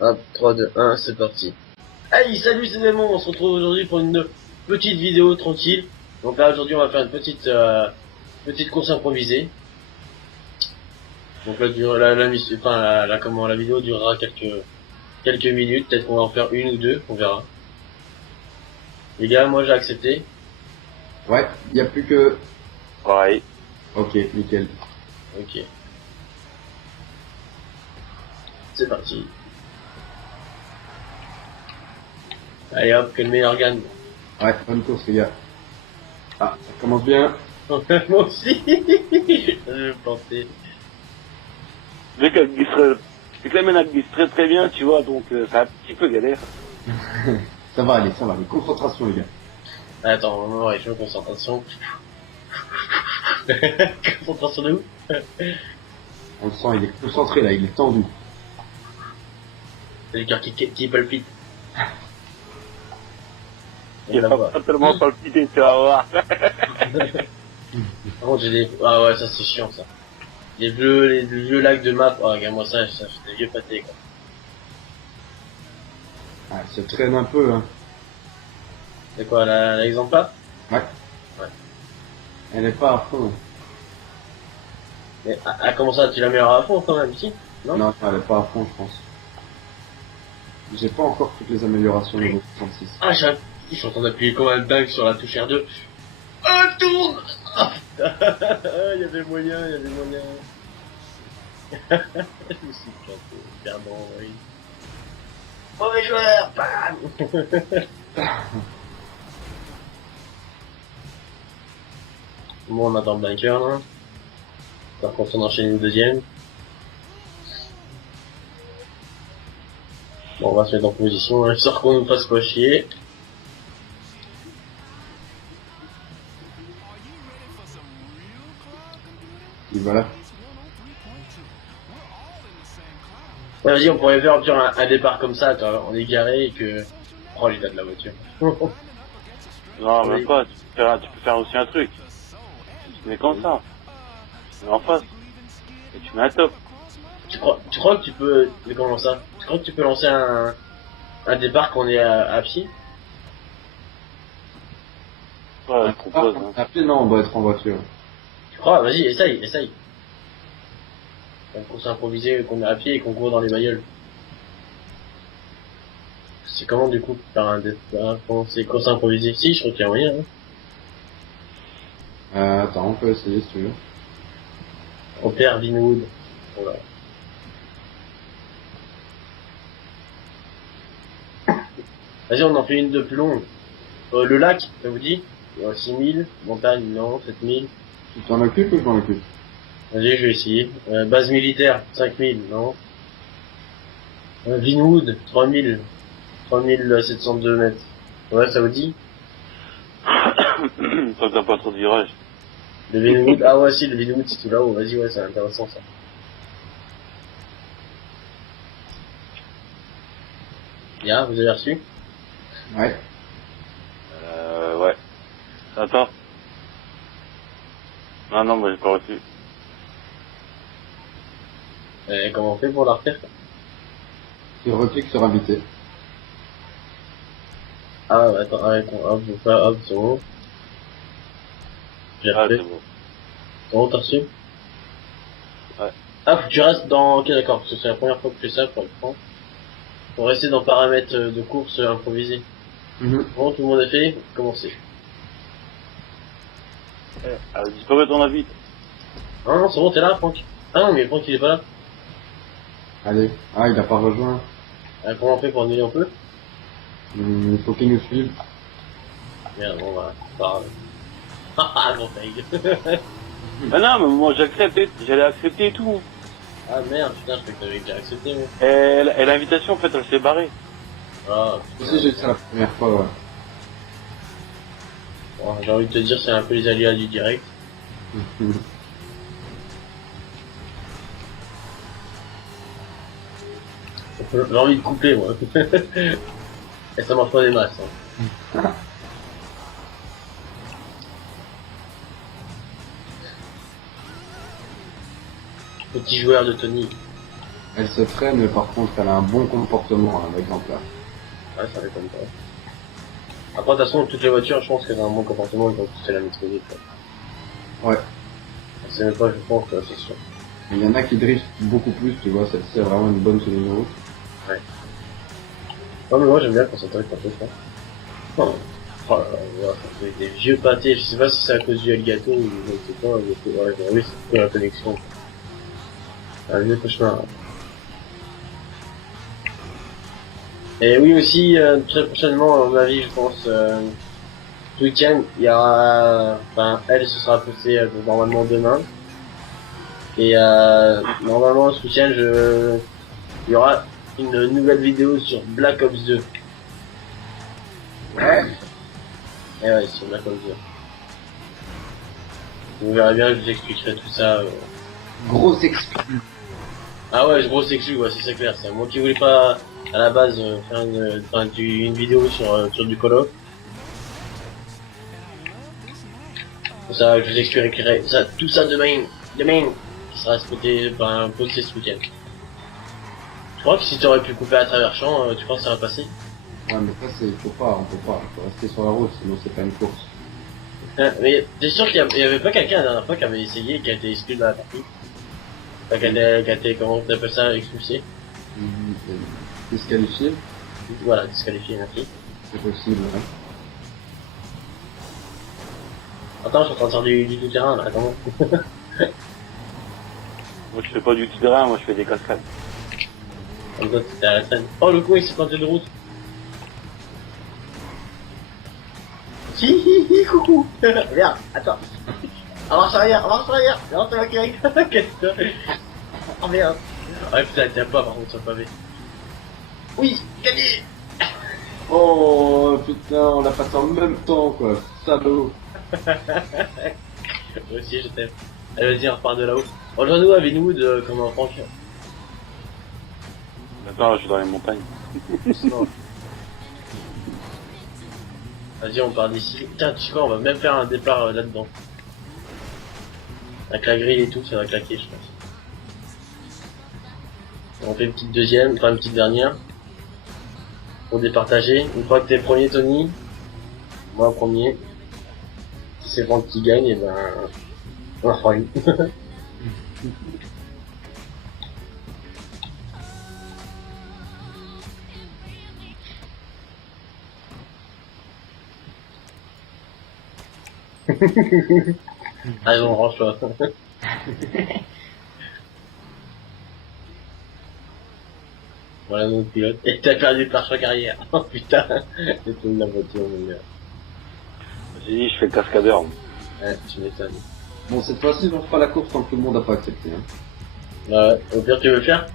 Hop, 3, 2, 1, c'est parti. Hey, salut, c'est Nemo, on se retrouve aujourd'hui pour une petite vidéo tranquille. Donc là, aujourd'hui, on va faire une petite course improvisée. Donc là, la vidéo durera quelques minutes, peut-être qu'on va en faire une ou deux, on verra. Les gars, moi j'ai accepté. Ouais, y a plus que... Ouais. Ok, nickel. Ok. C'est parti. Allez hop, quel meilleur gagne. Ouais, bonne course les gars. Ah, ça commence bien. Moi aussi. Je vais me planter. Vu qu'elle glisse, c'est que la mène elle glisse très très bien, tu vois, donc c'est un petit peu galère. Ça va aller, ça va aller. Concentration les gars. Attends, ouais, je veux concentration. Concentration de où? On le sent, il est concentré là, il est tendu. C'est le cœur qui palpite. Il va pas tellement palpiter, tu vas voir. Par contre, j'ai des... Ah ouais, ça c'est chiant ça. Les vieux lacs de map, oh regarde-moi ça c'est des vieux pâtés quoi. Ah, il se traîne un peu, hein. C'est quoi, l'exemple là? Ouais. Ouais. Elle est pas à fond. Mais, comment ça, tu l'améliores à fond quand même, ici? Non? Non, elle est pas à fond, je pense. J'ai pas encore toutes les améliorations niveau 36. Ah, je suis en train d'appuyer comme un dingue sur la touche R2. Ah, tourne! Ah, il y avait moyen, il y avait moyen. Je me suis planté, perdant, oui. Mauvais joueur, bam! Bon, on attend le bunker, là. Par contre, on enchaîne une deuxième. Bon, on va se mettre en position, hein, histoire qu'on nous fasse pas chier. Et voilà. Ouais, vas-y, on pourrait faire un départ comme ça, toi, on est garé et que... Oh, l'état de la voiture. Non, Oui. même pas, tu peux faire aussi un truc. Tu mets comme ça. Tu mets en face. Et tu mets un top. Tu crois que tu peux... Mais comment ça? Tu crois que tu peux lancer un départ quand on est à pied? Ouais, je propose. Hein. À pied, non, on doit être en voiture. Tu crois? Vas-y, essaye. On course improvisée qu'on est à pied et qu'on court dans les bagnoles. C'est comment du coup faire un départ quand c'est course improvisée? Si, je crois qu'il y a moyen. Hein. Attends, on peut essayer si tu veux. On perd Vinwood. Voilà. Vas-y, on en fait une de plus longue. Le lac, ça vous dit? 6000, montagne, non, 7000. Tu t'en occupes ou je m'en occupe? Vas-y, je vais essayer. Base militaire, 5000, non. Vinwood, 3000. 3702 mètres. Ouais, ça vous dit? Tant que t'as pas trop de virages. Le Vinwood, ah ouais, si, le Vinwood, c'est tout là-haut. Vas-y, ouais, c'est intéressant, ça. Bien, vous avez reçu? Ouais. Ouais. Attends. Non, moi j'ai pas reçu. Comment on fait pour la refaire? Tu recliques sur inviter. Ah, attends, hop, c'est bon. J'ai Ah, refait. c'est bon. C'est bon, t'as reçu? Ouais. Ah, faut que tu restes dans... Ok, d'accord, parce que c'est la première fois que je fais ça pour le prendre. Faut rester dans paramètres de course improvisés. Bon, tout le monde a fait, commencez. Dis pas ton avis. Non, c'est bon, t'es là, Franck. Ah non, mais Franck, il est pas là. Allez. Ah, il a pas rejoint. Comment on fait pour annuler un peu? Il faut qu'il nous suive. Merde, bon, bah, c'est pas grave. Ah, bon, fail. Ah non, mais moi j'allais accepter et tout. Ah merde, putain, je croyais que t'avais déjà accepté, moi. Et l'invitation, en fait, elle s'est barrée. Ah, Tu sais, j'ai fait ça la première fois, ouais. bon, j'ai envie de te dire, c'est un peu les aléas du direct. J'ai envie de couper, moi. Et ça marche pas des masses, hein. Petit joueur de Tony. Elle se freine, mais par contre, elle a un bon comportement, hein, l'exemplaire. Ouais, ça m'étonne pas. Après, de toute façon, toutes les voitures, je pense qu'elles ont un bon comportement, ils vont tous la maîtriser, quoi. Ouais. C'est même pas, je pense, c'est sûr. Il y en a qui driftent beaucoup plus, tu vois, celle-ci est vraiment une bonne tenue de route. Ouais. Non, mais moi, j'aime bien quand ça drift un peu, quoi. Oh, oh là là, voilà, ça fait des vieux pâtés, je sais pas si c'est à cause du Elgato ou je sais pas, mais ouais, oui, c'est pour la connexion. Un vieux cauchemar. Et oui aussi, très prochainement, à mon avis, je pense, ce week-end, il y aura, enfin, elle se sera postée normalement demain. Et normalement, ce week-end, il y aura une nouvelle vidéo sur Black Ops 2. Ouais. Et ouais, sur Black Ops 2. Vous verrez bien, je vous expliquerai tout ça. Gros exclu. Ah ouais, gros exclu, ouais, c'est clair. C'est moi qui voulais pas, à la base, faire une vidéo sur du Call of. Pour ça, je vous expliquerai ça, tout ça demain, qui sera posté ce week-end. Je crois que si tu aurais pu couper à travers champ, tu penses que ça va passer? Ouais, mais ça, on peut pas. Il faut rester sur la route, sinon c'est pas une course. Mais t'es sûr qu'il y avait pas quelqu'un la dernière fois qui avait essayé et qui a été exclu de la partie? Enfin, qui a été, comment on appelle ça, expulsé? Disqualifié, Voilà, disqualifié, merci. c'est possible, hein. Attends, je suis en train de sortir du tout-terrain, là, attends. Moi, je fais pas du tout de rien, moi, je fais des cascades. Comme ça, c'était à la scène. Oh, le con, il s'est planté de route. Hi, coucou. Viens, attends. Avance arrière. Non, c'est moi qui arrive. Qu'est-ce que oh merde. Ouais, putain, tiens pas, par contre, sur le pavé. Oui, gagné. Oh putain, on l'a passé en même temps, quoi. Salaud. Moi aussi, je t'aime. Allez, vas-y, on repart de là-haut. Rejoins-nous à Vinwood, comme un Franck. Attends, là, je suis dans les montagnes. Non. Vas-y, on part d'ici. Tiens, tu sais quoi, on va même faire un départ là-dedans. Avec la grille et tout, ça va claquer, je pense. On fait une petite deuxième, enfin une petite dernière. Pour départager. Une fois que t'es premier, Tony, moi premier. Si c'est Franck qui gagne, et ben, on en fera une. Allez, on range toi. Voilà mon pilote. Et t'as perdu le pare-choc arrière. Oh putain. C'est tout de la voiture, mon gars. J'ai dit, je fais le cascadeur. Ouais, tu m'étonnes. Bon, cette fois-ci, on fera la course tant que tout le monde n'a pas accepté, hein. Ouais, au pire, tu veux le faire?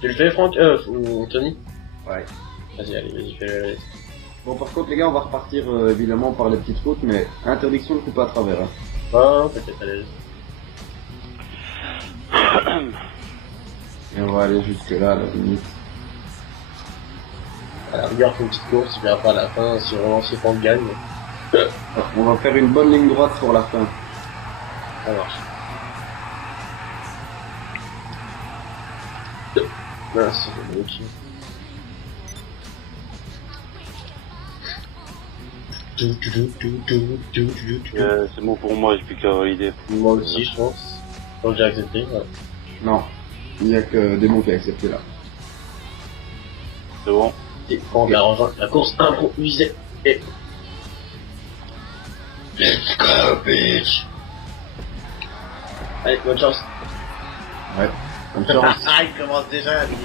Tu le fais, Franck? Ou Tony? Ouais. Vas-y, fais-le. Bon, par contre, les gars, on va repartir évidemment par les petites routes, mais interdiction de couper à travers, hein. Oh, peut-être, allez. Et on va aller jusque-là, à la limite. À la rigueur, une petite course, puis après, à la fin, si on lance Franck gagne, On va faire une bonne ligne droite pour la fin. ça marche. Mince, c'est ok. C'est bon pour moi, j'ai plus qu'à valider. Moi aussi, je pense. Donc j'ai accepté, ouais. Non, il n'y a que Démon qui a accepté là. C'est bon. Et on arrange la course improvisée. Et... Let's go, bitch! Allez, bonne chance. Ouais, bonne chance. Ah, il commence déjà, lui.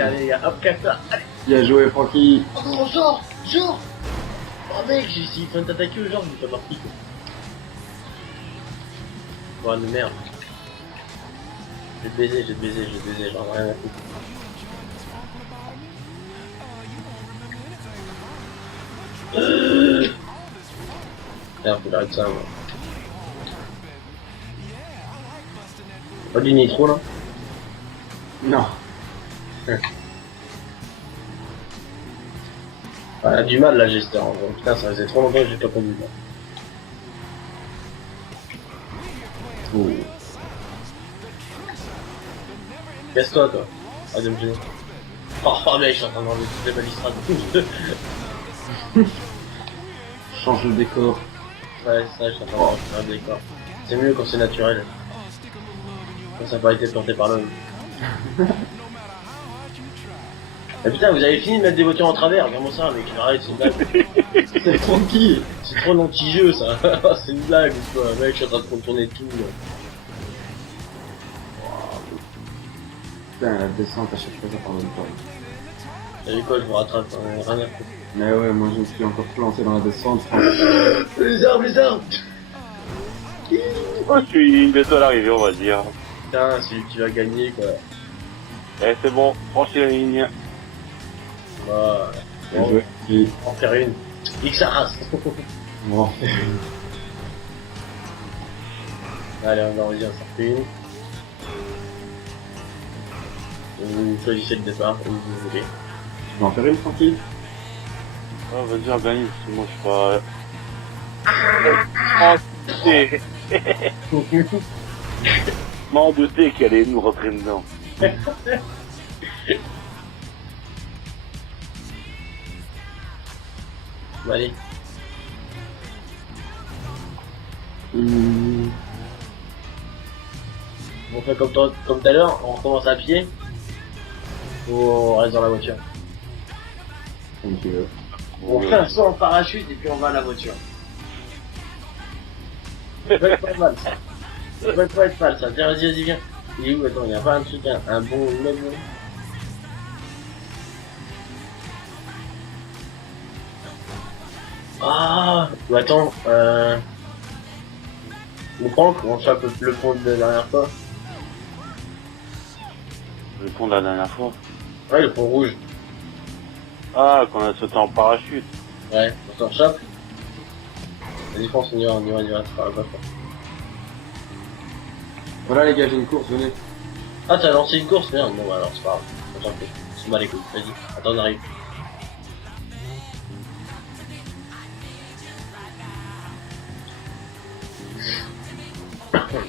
Allez, les gars, hop, casse-toi. Allez. Bien joué, Francky. Oh non, genre! Oh mec, j'ai essayé de t'attaquer au genre, mais pas parti, quoi. Bon, de merde. Je vais te baiser, j'en ai rien à foutre. Putain, faut l'arrêter ça, moi. Pas du nitro, là? Non. Ouais, Elle a du mal la Jester en gros. Putain, ça faisait trop longtemps que j'ai pas conduit. Oh. Casse-toi toi. Ah de me gêner. Oh mec, je suis en train d'enlever toutes les balustrades. Change le décor. Ouais, c'est ça, je suis en train d'enlever un décor. C'est mieux quand c'est naturel. Quand ça n'a pas été planté par l'homme. Ah putain, vous avez fini de mettre des voitures en travers, vraiment ça, mec, arrête, c'est une blague. C'est tranquille. C'est trop l'anti-jeu ça. C'est une blague ou quoi, mec, je suis en train de contourner tout. Putain, la descente à chaque fois, ça pardonne pas. T'as vu quoi, je vous rattrape, hein, rien à foutre. Mais ouais, moi je me suis encore planté dans la descente. Les arbres, les arbres. Moi, je suis bientôt à l'arrivée, on va dire. Putain, c'est lui qui va gagner quoi. Eh, c'est bon, franchis la ligne. Bah, Bien joué. Et en faire une. X sa race. on va en faire une. Allez, on va en dire, ça fait une. Vous choisissez le départ, où vous voulez. Tu vas en faire une tranquille. Oh, vas-y, organise, parce que moi, je suis pas... Oh, putain. M'en doutais qu'elle allait nous rentrer dedans. Bon, allez. On fait comme tout à l'heure, on recommence à pied. Ou on reste dans la voiture. Comme tu veux. On fait un saut en parachute et puis on va à la voiture. Ça peut être pas mal ça. Ça peut pas être mal ça. Tiens, vas-y, viens. Il est où? Attends, il y a pas un truc, un bon immeuble? Ah, ou attends, le pont, on chope le pont de la dernière fois. Le pont de la dernière fois. Ouais, le pont rouge. Ah, qu'on a sauté en parachute. Ouais, on s'en chope. Vas-y, fonce, on y va, c'est pas grave. Voilà les gars, j'ai une course, venez. Ah, t'as lancé une course? Merde, bon, alors c'est pas grave. On s'en fait. C'est mal les couilles, vas-y. Attends, on arrive.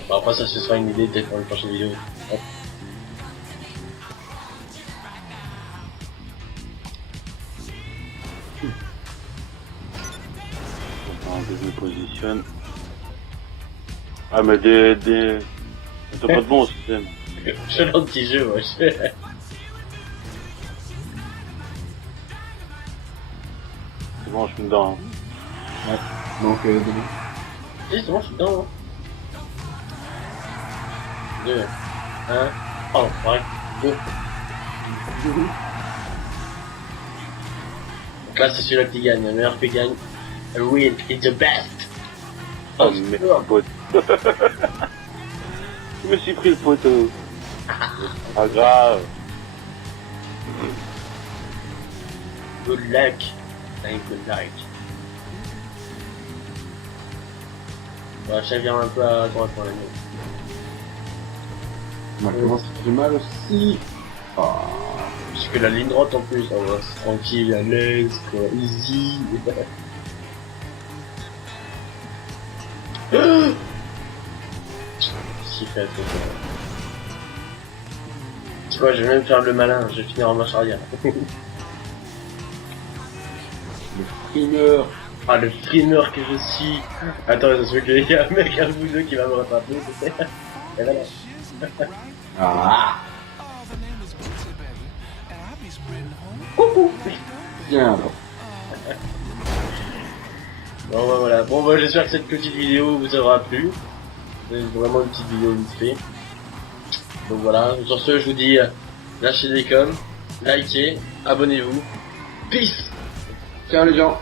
Bon, après, ça, ce sera une idée peut-être pour une prochaine vidéo. Hop. Attends, que je me positionne. Ah, mais t'as pas de bon système. Je lance petit jeu, wesh. C'est bon, je suis dedans. Hein. Donc, demain. Si, c'est bon, je suis dedans, hein. 2, 1, oh, ouais, go. Donc là, c'est celui-là qui gagne, le meilleur qui gagne. A win is the best. Oh, merde, pote. Je me suis pris le poteau. Pas grave. Good luck. And good luck. Bon, je viens un peu à droite pour la nuit. On commence à faire du mal aussi. Ah. Parce que la ligne droite en plus, on va tranquille, à l'aise, quoi, easy. Si fait, tu vois, je vais même faire le malin, je vais finir en marche arrière. Le primeur. Ah, le frimeur que je suis. Attends, ça se fait qu'il y a un mec à bout d'eux qui va me rattraper, c'est ça. Et voilà. Ah. Coucou. Bien alors. Bon bah voilà, bon bah j'espère que cette petite vidéo vous aura plu. C'est vraiment une petite vidéo vite fait. Donc voilà, sur ce je vous dis lâchez des coms, likez, abonnez-vous. Peace. Ciao les gens.